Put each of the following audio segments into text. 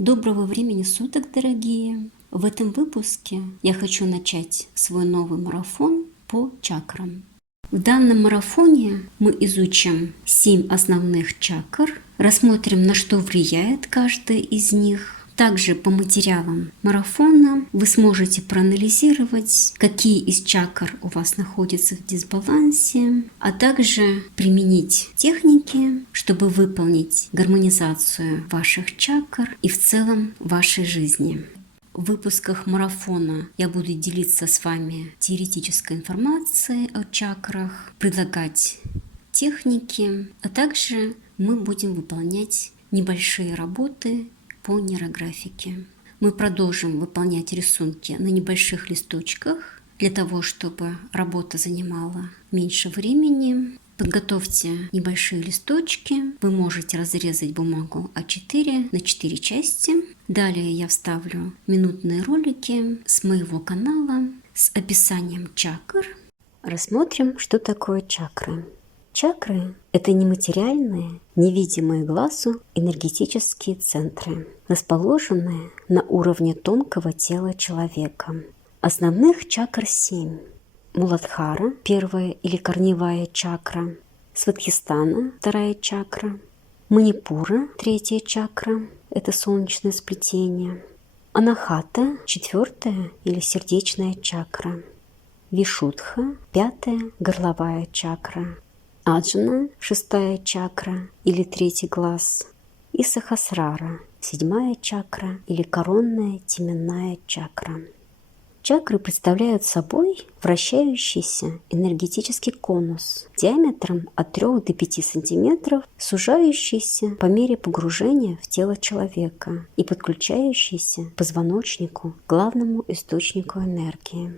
Доброго времени суток, дорогие! В этом выпуске я хочу начать свой новый марафон по чакрам. В данном марафоне мы изучим 7 основных чакр, рассмотрим, на что влияет каждая из них. Также по материалам марафона вы сможете проанализировать, какие из чакр у вас находятся в дисбалансе, а также применить техники, чтобы выполнить гармонизацию ваших чакр и в целом вашей жизни. В выпусках марафона я буду делиться с вами теоретической информацией о чакрах, предлагать техники, а также мы будем выполнять небольшие работы по нейрографике. Мы продолжим выполнять рисунки на небольших листочках для того, чтобы работа занимала меньше времени. Подготовьте небольшие листочки. Вы можете разрезать бумагу А4 на 4 части. Далее я вставлю минутные ролики с моего канала с описанием чакр. Рассмотрим, что такое чакры. Чакры – это нематериальные, невидимые глазу энергетические центры, расположенные на уровне тонкого тела человека. Основных чакр 7. Муладхара – первая или корневая чакра, Свадхистана – вторая чакра, Манипура – третья чакра, это солнечное сплетение, Анахата – четвертая или сердечная чакра, Вишудха – пятая горловая чакра, Аджна – шестая чакра или третий глаз, и Сахасрара – седьмая чакра или коронная теменная чакра. Чакры представляют собой вращающийся энергетический конус диаметром от 3 до 5 см, сужающийся по мере погружения в тело человека и подключающийся к позвоночнику, главному источнику энергии.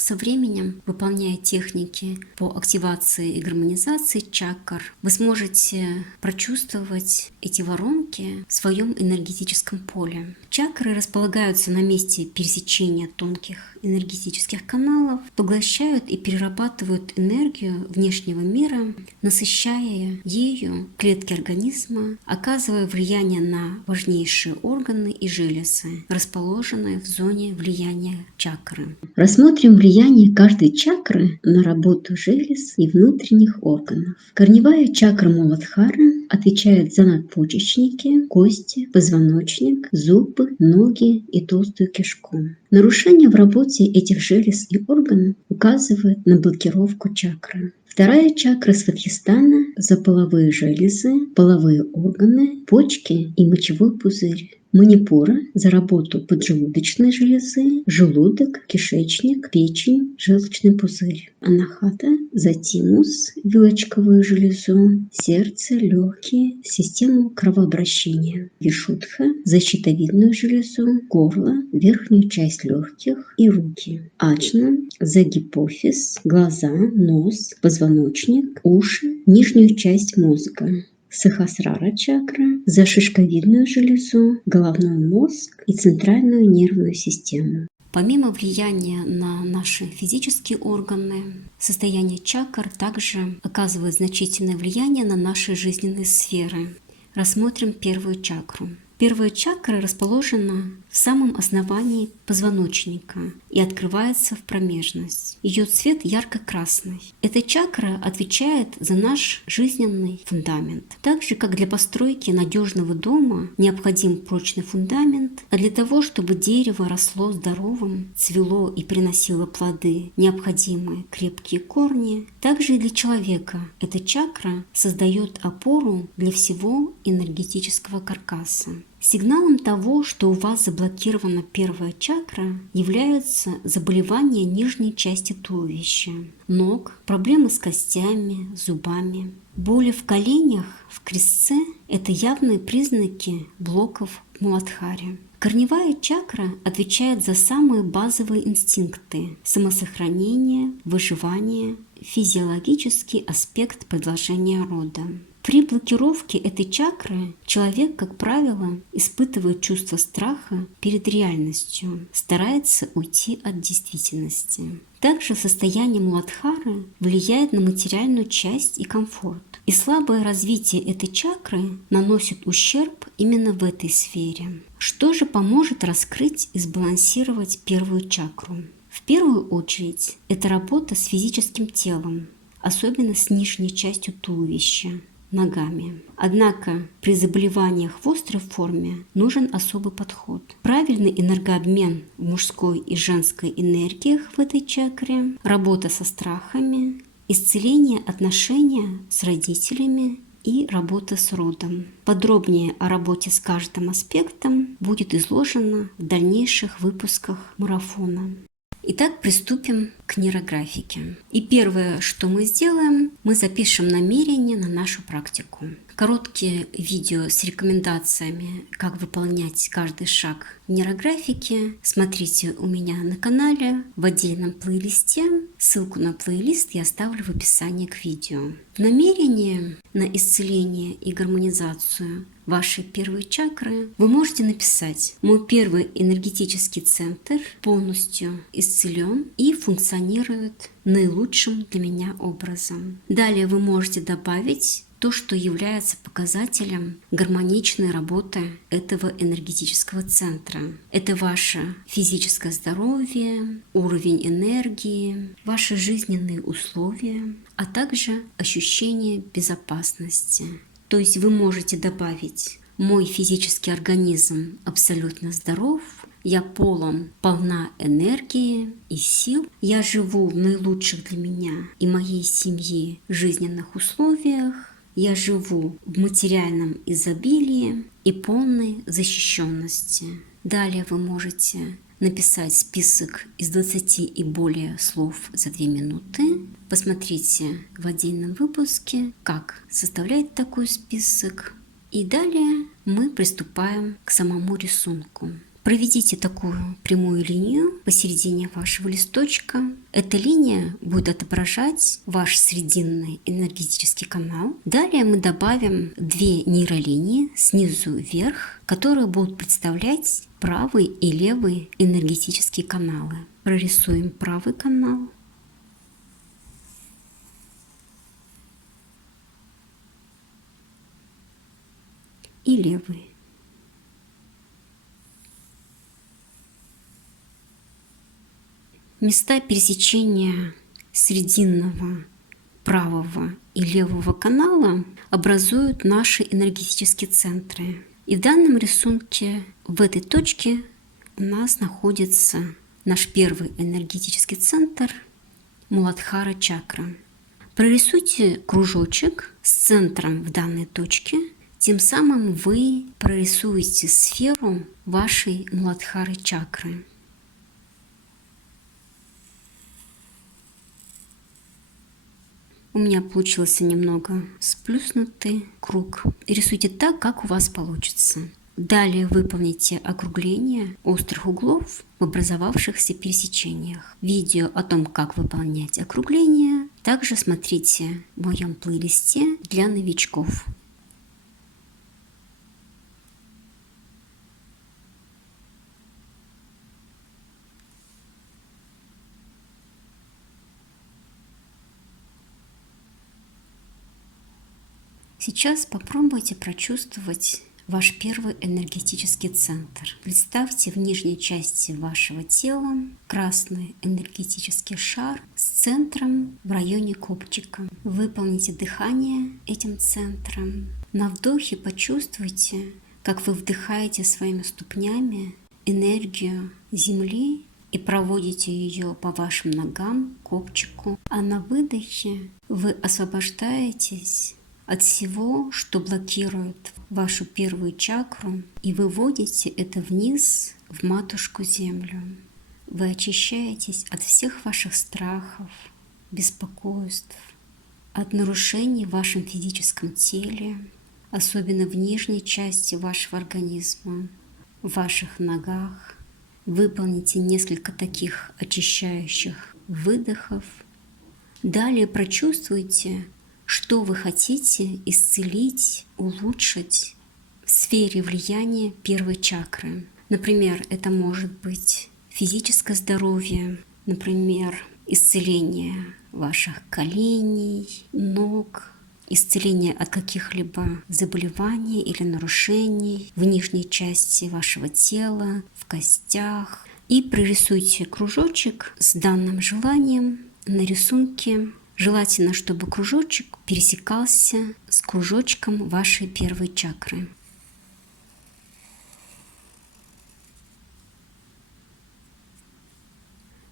Со временем, выполняя техники по активации и гармонизации чакр, вы сможете прочувствовать эти воронки в своем энергетическом поле. Чакры располагаются на месте пересечения тонких энергетических каналов, поглощают и перерабатывают энергию внешнего мира, насыщая ею клетки организма, оказывая влияние на важнейшие органы и железы, расположенные в зоне влияния чакры. Рассмотрим влияние каждой чакры на работу желез и внутренних органов. Корневая чакра Муладхара отвечает за надпочечники, кости, позвоночник, зубы, ноги и толстую кишку. Нарушение в работе этих желез и органов указывает на блокировку чакры. Вторая чакра Свадхистана за половые железы, половые органы, почки и мочевой пузырь. Манипура за работу поджелудочной железы, желудок, кишечник, печень, желчный пузырь. Анахата за тимус, вилочковую железу, сердце, легкие, систему кровообращения. Вишудха за щитовидную железу, горло, верхнюю часть легких и руки. Аджна за гипофиз, глаза, нос, позвоночник, уши, нижнюю часть мозга. Сахасрара чакра за шишковидную железу, головной мозг и центральную нервную систему. Помимо влияния на наши физические органы, состояние чакр также оказывает значительное влияние на наши жизненные сферы. Рассмотрим первую чакру. Первая чакра расположена в самом основании позвоночника и открывается в промежность. Ее цвет ярко-красный. Эта чакра отвечает за наш жизненный фундамент. Так же, как для постройки надежного дома необходим прочный фундамент, а для того, чтобы дерево росло здоровым, цвело и приносило плоды, необходимы крепкие корни, также и для человека эта чакра создает опору для всего энергетического каркаса. Сигналом того, что у вас заблокирована первая чакра, являются заболевания нижней части туловища, ног, проблемы с костями, зубами. Боли в коленях, в крестце – это явные признаки блоков в Муладхаре. Корневая чакра отвечает за самые базовые инстинкты – самосохранение, выживание, физиологический аспект продолжения рода. При блокировке этой чакры человек, как правило, испытывает чувство страха перед реальностью, старается уйти от действительности. Также состояние Муладхары влияет на материальную часть и комфорт. И слабое развитие этой чакры наносит ущерб именно в этой сфере. Что же поможет раскрыть и сбалансировать первую чакру? В первую очередь, это работа с физическим телом, особенно с нижней частью туловища, ногами. Однако при заболеваниях в острой форме нужен особый подход. Правильный энергообмен в мужской и женской энергиях в этой чакре, работа со страхами, исцеление отношения с родителями и работа с родом. Подробнее о работе с каждым аспектом будет изложено в дальнейших выпусках марафона. Итак, приступим к нейрографике. И первое, что мы сделаем, мы запишем намерение на нашу практику. Короткие видео с рекомендациями, как выполнять каждый шаг в нейрографике, смотрите у меня на канале в отдельном плейлисте. Ссылку на плейлист я оставлю в описании к видео. В намерении на исцеление и гармонизацию вашей первой чакры вы можете написать: «Мой первый энергетический центр полностью исцелен и функционирует наилучшим для меня образом». Далее вы можете добавить то, что является показателем гармоничной работы этого энергетического центра. Это ваше физическое здоровье, уровень энергии, ваши жизненные условия, а также ощущение безопасности. То есть вы можете добавить: «Мой физический организм абсолютно здоров, я полна энергии и сил, я живу в наилучших для меня и моей семьи жизненных условиях, я живу в материальном изобилии и полной защищенности». Далее вы можете написать список из 20 и более слов за 2 минуты. Посмотрите в отдельном выпуске, как составлять такой список. И далее мы приступаем к самому рисунку. Проведите такую прямую линию посередине вашего листочка. Эта линия будет отображать ваш срединный энергетический канал. Далее мы добавим 2 нейролинии снизу вверх, которые будут представлять правый и левый энергетические каналы. Прорисуем правый канал. И левый. Места пересечения срединного правого и левого канала образуют наши энергетические центры. И в данном рисунке в этой точке у нас находится наш первый энергетический центр Муладхара чакра. Прорисуйте кружочек с центром в данной точке. Тем самым вы прорисуете сферу вашей Муладхары чакры. У меня получился немного сплюснутый круг. Рисуйте так, как у вас получится. Далее выполните округление острых углов в образовавшихся пересечениях. Видео о том, как выполнять округления, также смотрите в моем плейлисте для новичков. Сейчас попробуйте прочувствовать ваш первый энергетический центр. Представьте в нижней части вашего тела красный энергетический шар с центром в районе копчика. Выполните дыхание этим центром. На вдохе почувствуйте, как вы вдыхаете своими ступнями энергию Земли и проводите ее по вашим ногам, копчику. А на выдохе вы освобождаетесь от всего, что блокирует вашу первую чакру, и выводите это вниз в матушку Землю. Вы очищаетесь от всех ваших страхов, беспокойств, от нарушений в вашем физическом теле, особенно в нижней части вашего организма, в ваших ногах. Выполните несколько таких очищающих выдохов. Далее прочувствуйте, что вы хотите исцелить, улучшить в сфере влияния первой чакры. Например, это может быть физическое здоровье, например, исцеление ваших коленей, ног, исцеление от каких-либо заболеваний или нарушений в нижней части вашего тела, в костях. И прорисуйте кружочек с данным желанием на рисунке. Желательно, чтобы кружочек пересекался с кружочком вашей первой чакры.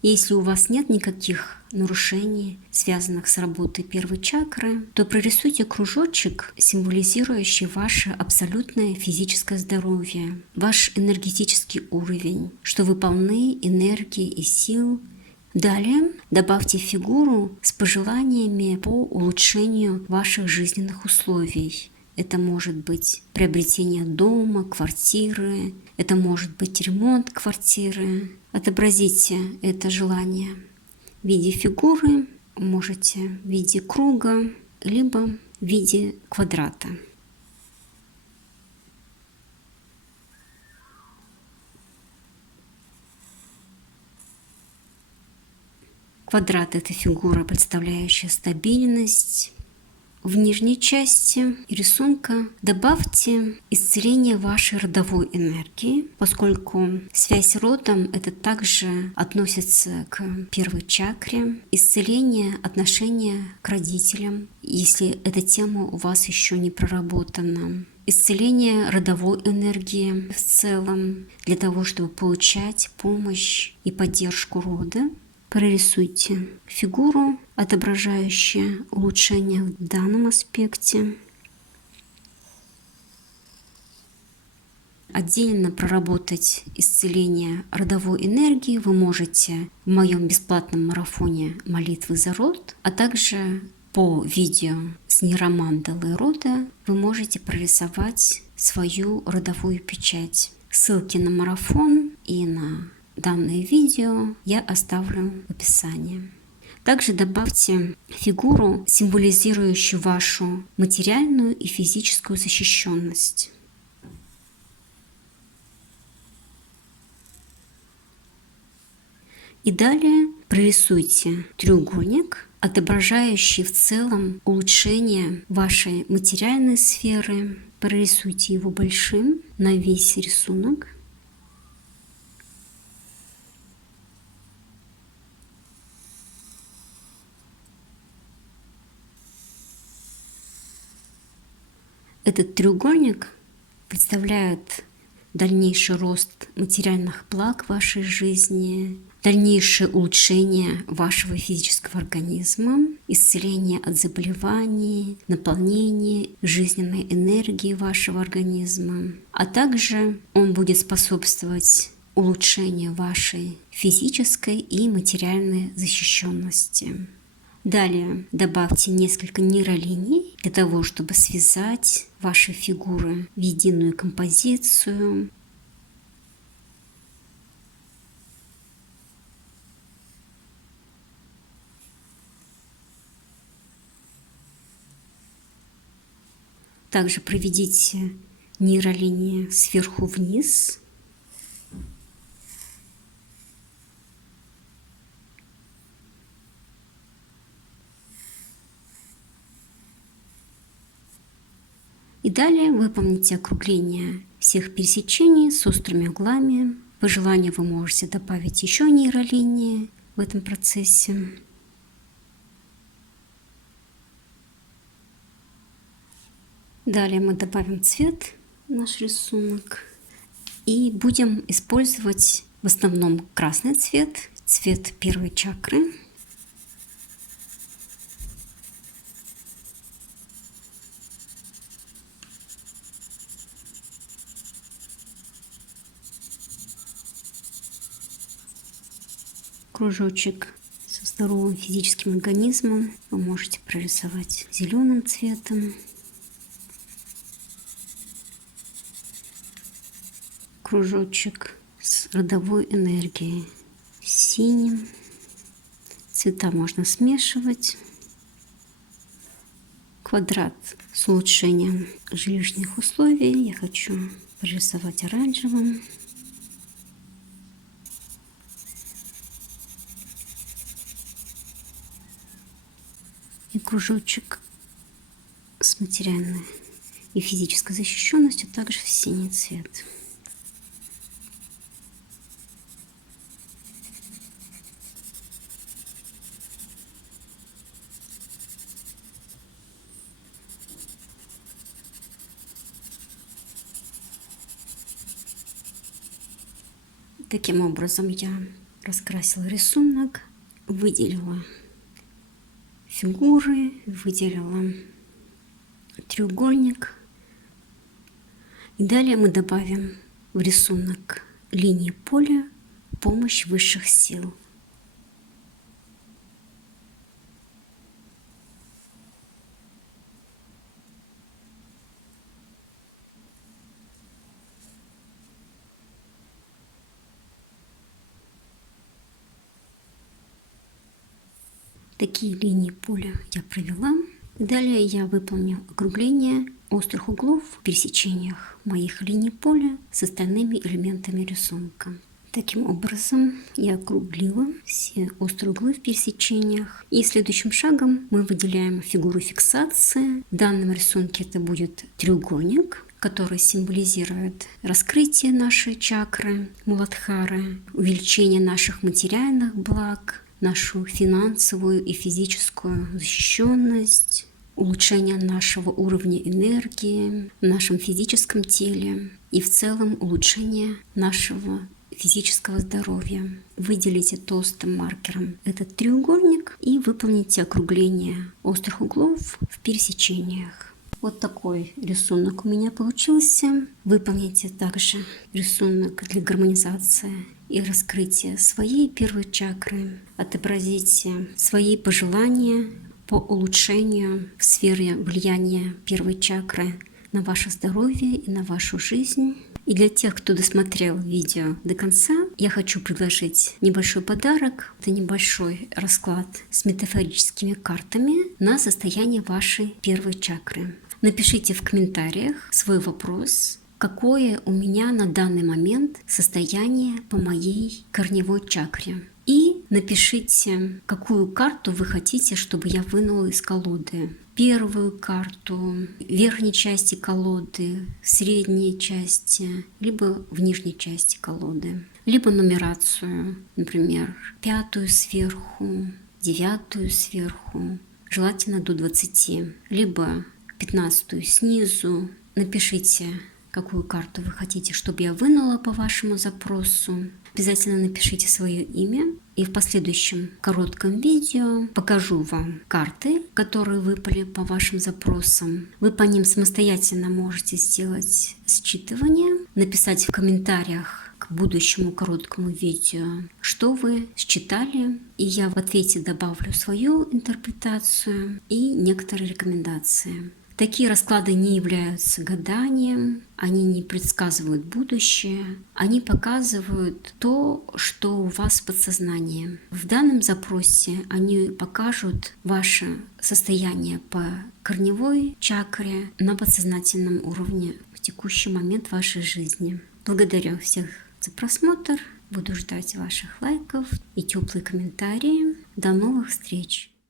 Если у вас нет никаких нарушений, связанных с работой первой чакры, то прорисуйте кружочек, символизирующий ваше абсолютное физическое здоровье, ваш энергетический уровень, что вы полны энергии и сил. Далее добавьте фигуру с пожеланиями по улучшению ваших жизненных условий. Это может быть приобретение дома, квартиры, это может быть ремонт квартиры. Отобразите это желание в виде фигуры, можете в виде круга, либо в виде квадрата. Квадрат – это фигура, представляющая стабильность. В нижней части рисунка добавьте исцеление вашей родовой энергии, поскольку связь с родом это также относится к первой чакре. Исцеление отношения к родителям, если эта тема у вас еще не проработана. Исцеление родовой энергии в целом для того, чтобы получать помощь и поддержку рода. Прорисуйте фигуру, отображающую улучшение в данном аспекте. Отдельно проработать исцеление родовой энергии вы можете в моем бесплатном марафоне «Молитвы за род», а также по видео с нейромандалой рода вы можете прорисовать свою родовую печать. Ссылки на марафон и на данное видео я оставлю в описании. Также добавьте фигуру, символизирующую вашу материальную и физическую защищенность. И далее прорисуйте треугольник, отображающий в целом улучшение вашей материальной сферы. Прорисуйте его большим на весь рисунок. Этот треугольник представляет дальнейший рост материальных благ в вашей жизни, дальнейшее улучшение вашего физического организма, исцеление от заболеваний, наполнение жизненной энергии вашего организма, а также он будет способствовать улучшению вашей физической и материальной защищенности. Далее добавьте несколько нейролиний для того, чтобы связать ваши фигуры в единую композицию. Также проведите нейролинии сверху вниз. И далее выполните округление всех пересечений с острыми углами. По желанию вы можете добавить еще нейролинии в этом процессе. Далее мы добавим цвет в наш рисунок и будем использовать в основном красный цвет, цвет первой чакры. Кружочек со здоровым физическим организмом вы можете прорисовать зеленым цветом. Кружочек с родовой энергией синим. Цвета можно смешивать. Квадрат с улучшением жилищных условий я хочу прорисовать оранжевым. кружочек с материальной и физической защищенностью, также в синий цвет. Таким образом я раскрасила рисунок, выделила фигуры, выделила треугольник. И далее мы добавим в рисунок линии поля помощь высших сил. Такие линии поля я провела. Далее я выполню округление острых углов в пересечениях моих линий поля с остальными элементами рисунка. Таким образом я округлила все острые углы в пересечениях. И следующим шагом мы выделяем фигуру фиксации. В данном рисунке это будет треугольник, который символизирует раскрытие нашей чакры Муладхары, увеличение наших материальных благ, нашу финансовую и физическую защищенность, улучшение нашего уровня энергии в нашем физическом теле и в целом улучшение нашего физического здоровья. Выделите толстым маркером этот треугольник и выполните округление острых углов в пересечениях. Вот такой рисунок у меня получился. Выполните также рисунок для гармонизации и раскрытия своей первой чакры. Отобразите свои пожелания по улучшению в сфере влияния первой чакры на ваше здоровье и на вашу жизнь. И для тех, кто досмотрел видео до конца, я хочу предложить небольшой подарок. Это небольшой расклад с метафорическими картами на состояние вашей первой чакры. Напишите в комментариях свой вопрос, какое у меня на данный момент состояние по моей корневой чакре. И напишите, какую карту вы хотите, чтобы я вынула из колоды. Первую карту, в верхней части колоды, в средней части, либо в нижней части колоды. Либо нумерацию, например, 5-ю сверху, 9-ю сверху, желательно до 20, либо 15-ю снизу. Напишите, какую карту вы хотите, чтобы я вынула по вашему запросу. Обязательно напишите свое имя. И в последующем коротком видео покажу вам карты, которые выпали по вашим запросам. Вы по ним самостоятельно можете сделать считывание, написать в комментариях к будущему короткому видео, что вы считали, и я в ответе добавлю свою интерпретацию и некоторые рекомендации. Такие расклады не являются гаданием, они не предсказывают будущее, они показывают то, что у вас в подсознании. В данном запросе они покажут ваше состояние по корневой чакре на подсознательном уровне в текущий момент вашей жизни. Благодарю всех за просмотр, буду ждать ваших лайков и теплые комментарии. До новых встреч!